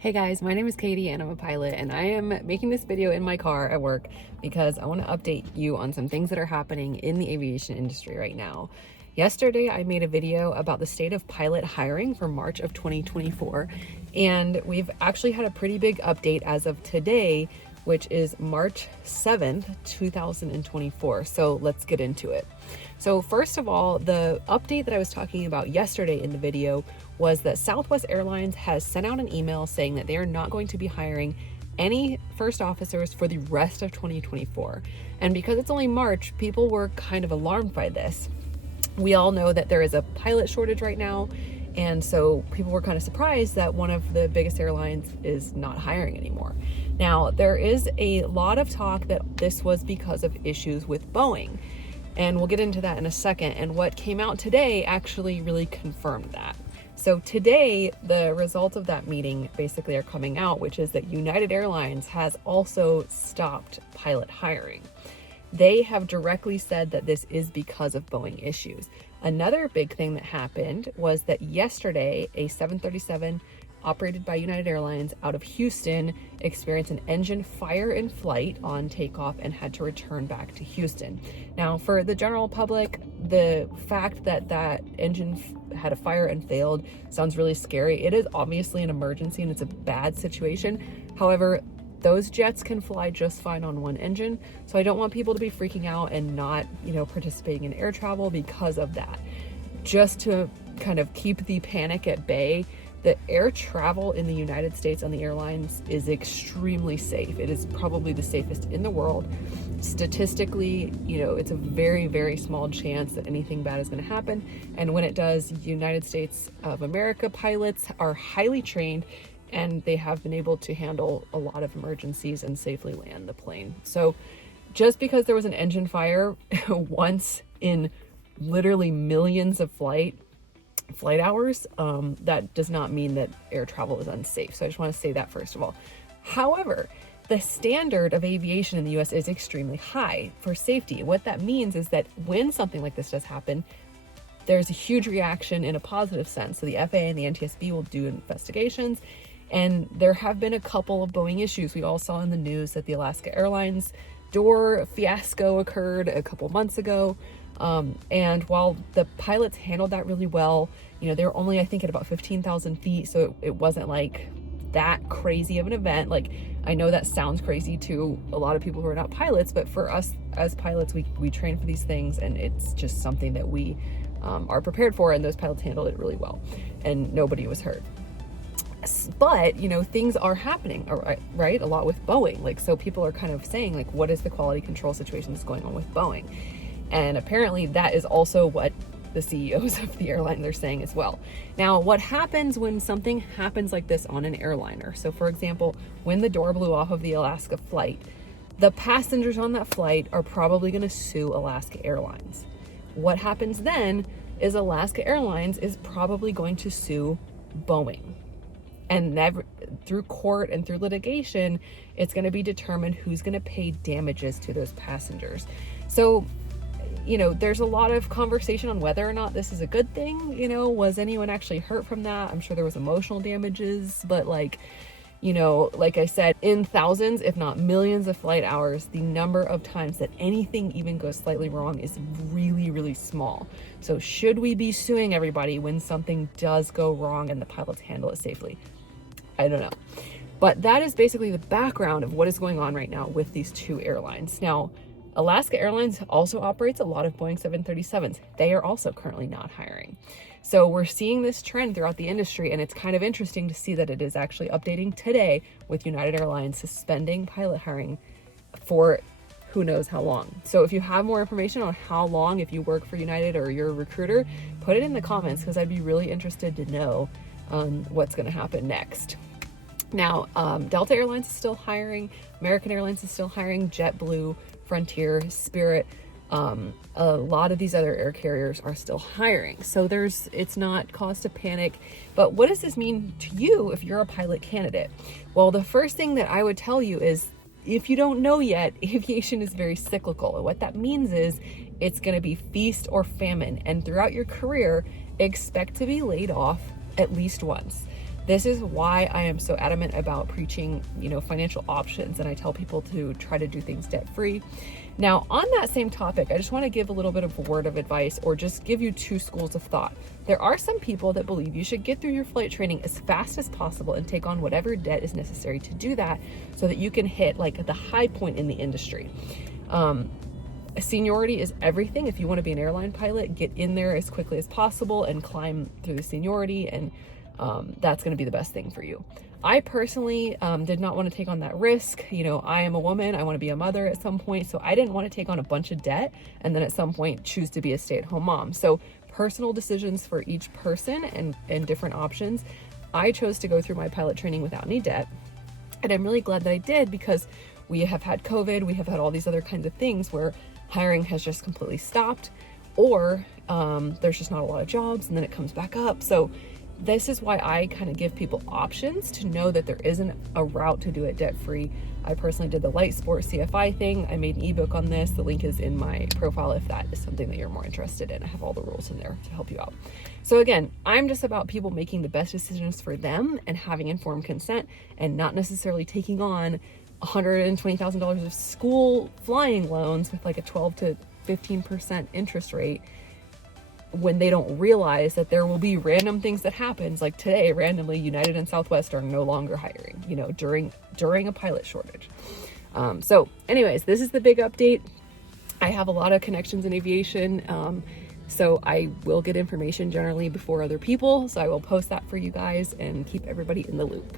Hey guys, my name is Katie and I'm a pilot, and I am making this video in my car at work because I want to update you on some things that are happening in the aviation industry right now. Yesterday, I made a video about the state of pilot hiring for March of 2024, and we've actually had a pretty big update as of today, which is March 7th, 2024. So let's get into it. So first of all, the update that I was talking about yesterday in the video was that Southwest Airlines has sent out an email saying that they are not going to be hiring any first officers for the rest of 2024. And because it's only March, people were kind of alarmed by this. We all know that there is a pilot shortage right now, and so people were kind of surprised that one of the biggest airlines is not hiring anymore. Now, there is a lot of talk that this was because of issues with Boeing, and we'll get into that in a second. And what came out today actually really confirmed that. So today, the results of that meeting basically are coming out, which is that United Airlines has also stopped pilot hiring. They have directly said that this is because of Boeing issues. Another big thing that happened was that yesterday, a 737 operated by United Airlines out of Houston experienced an engine fire in flight on takeoff and had to return back to Houston. Now, for the general public, the fact that that engine had a fire and failed sounds really scary. It is obviously an emergency and it's a bad situation. However, those jets can fly just fine on one engine. So I don't want people to be freaking out and not, participating in air travel because of that. Just to kind of keep the panic at bay, the air travel in the United States on the airlines is extremely safe. It is probably the safest in the world. Statistically, it's a very, very small chance that anything bad is going to happen. And when it does, United States of America pilots are highly trained, and they have been able to handle a lot of emergencies and safely land the plane. So just because there was an engine fire once in literally millions of flight hours, that does not mean that air travel is unsafe. So I just want to say that first of all. However, the standard of aviation in the US is extremely high for safety. What that means is that when something like this does happen, there's a huge reaction in a positive sense. So the FAA and the NTSB will do investigations, and there have been a couple of Boeing issues. We all saw in the news that the Alaska Airlines door fiasco occurred a couple months ago. And while the pilots handled that really well, they were only, I think, at about 15,000 feet. So it wasn't like that crazy of an event. Like, I know that sounds crazy to a lot of people who are not pilots, but for us as pilots, we train for these things, and it's just something that we are prepared for. And those pilots handled it really well, and nobody was hurt. But, things are happening, right? A lot with Boeing. Like, so people are kind of saying, like, what is the quality control situation that's going on with Boeing? And apparently that is also what the CEOs of the airline are saying as well. Now, what happens when something happens like this on an airliner? So for example, when the door blew off of the Alaska flight, the passengers on that flight are probably going to sue Alaska Airlines. What happens then is Alaska Airlines is probably going to sue Boeing. And through court and through litigation, it's going to be determined who's going to pay damages to those passengers. So there's a lot of conversation on whether or not this is a good thing. Was anyone actually hurt from that? I'm sure there was emotional damages, but like I said, in thousands, if not millions of flight hours, the number of times that anything even goes slightly wrong is really, really small. So should we be suing everybody when something does go wrong and the pilots handle it safely? I don't know. But that is basically the background of what is going on right now with these two airlines. Now, Alaska Airlines also operates a lot of Boeing 737s. They are also currently not hiring. So we're seeing this trend throughout the industry, and it's kind of interesting to see that it is actually updating today with United Airlines suspending pilot hiring for who knows how long. So if you have more information on how long, if you work for United or you're a recruiter, put it in the comments, because I'd be really interested to know what's going to happen next. Now, Delta Airlines is still hiring, American Airlines is still hiring, JetBlue, Frontier, Spirit, a lot of these other air carriers are still hiring. So it's not cause to panic. But what does this mean to you if you're a pilot candidate? Well, the first thing that I would tell you is, if you don't know yet, aviation is very cyclical. And what that means is it's going to be feast or famine. And throughout your career, expect to be laid off at least once. This is why I am so adamant about preaching, financial options, and I tell people to try to do things debt-free. Now, on that same topic, I just want to give a little bit of a word of advice, or just give you two schools of thought. There are some people that believe you should get through your flight training as fast as possible and take on whatever debt is necessary to do that, so that you can hit like the high point in the industry. Seniority is everything. If you want to be an airline pilot, get in there as quickly as possible and climb through the seniority, and that's going to be the best thing for you. I personally did not want to take on that risk. I am a woman. I want to be a mother at some point. So I didn't want to take on a bunch of debt and then at some point choose to be a stay-at-home mom. So personal decisions for each person and different options. I chose to go through my pilot training without any debt. And I'm really glad that I did, because we have had COVID. We have had all these other kinds of things where hiring has just completely stopped, or there's just not a lot of jobs, and then it comes back up. So this is why I kind of give people options to know that there isn't a route to do it debt-free. I personally did the Light Sport CFI thing. I made an ebook on this. The link is in my profile if that is something that you're more interested in. I have all the rules in there to help you out. So again, I'm just about people making the best decisions for them and having informed consent, and not necessarily taking on $120,000 of school flying loans with like a 12 to 15% interest rate, when they don't realize that there will be random things that happens. Like today, randomly, United and Southwest are no longer hiring, during a pilot shortage. So anyways, this is the big update. I have a lot of connections in aviation. So I will get information generally before other people. So I will post that for you guys and keep everybody in the loop.